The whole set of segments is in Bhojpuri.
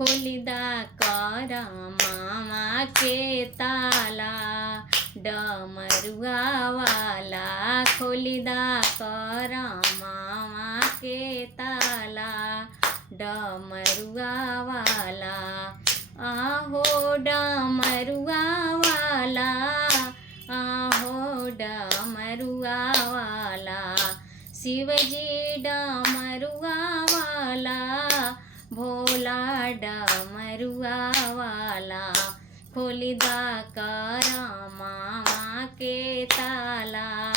खोलिदा कर मामा के ताला, डमरुआ वाला खोलिदा कर मामा के ताला, डमरुआ वाला। आहो डमरुआ वाला, आहो डमरुआ वाला, शिवजी डमरुआ वाला, भोला डमरुआ वाला। खोलिदा कर मामा के ताला,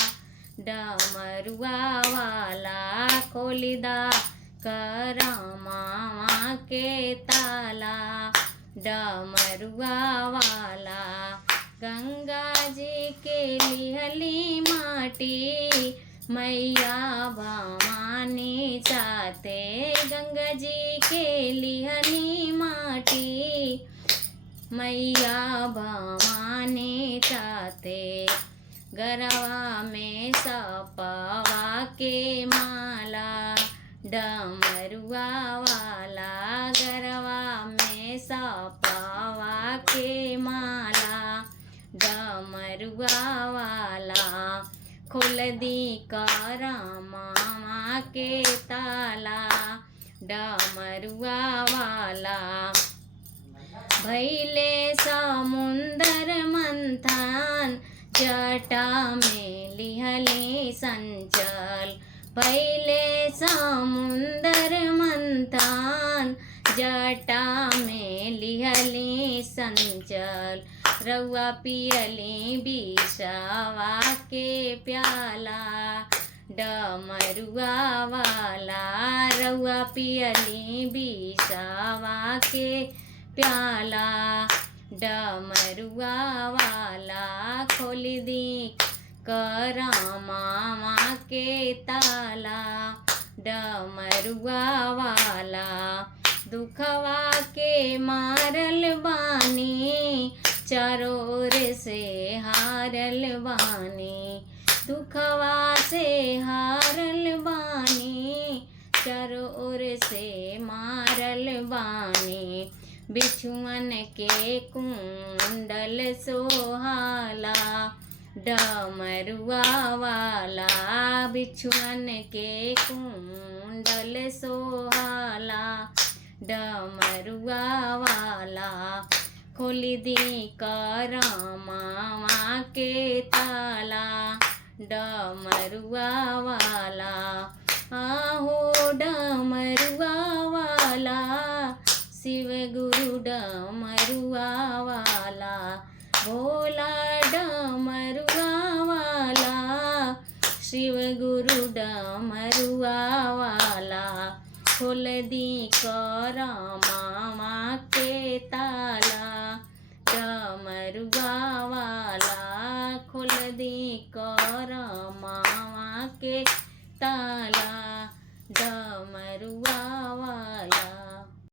डमरुआ वाला खोलिदा कर मामा के ताला, डमरुआ वाला। गंगा जी के लिहली माटी, मैया भवानी चाहते, गंगा जी के लिहली माटी, मैया भवानी चाहते। गरवा में सपवा के माला, डमरुआ वाला गरवा में सपवा के माला, डमरुआ वाला। खोल दी कर मामा के ताला, डमरुआ वाला। भैले समुंदर मंथन, जटा में लिहले संचल, भैले समुंदर मंथन, जटा में लिहले संचल। रउआ पियली बिषवा के प्याला, डमरुआ वाला रउआ पियली बिषवा के प्याला, डमरुआ वाला। खोल दी कर मामा के ताला, डमरुआ वाला। दुखवा के मारल बानी, चारों ओर से हारल बानी, दुखवा से हारल बानी, चारों ओर से मारल बानी। बिछुअन के कुंडल सोहाला, डमरुआ वाला बिछुअन के कुंडल सोहाला, डमरुआ वाला। खोल दी कर मामा के ताला, डमरुआ वाला। आहो डमरुआ वाला, शिव गुरु डमरुआ वाला, भोला डमरुआ वाला, शिव गुरु डमरुआ वाला। खोल दी कर मामा के ताला, डमरुआ वाला। खोल दी कर मामा के ताला, डमरुआ वाला।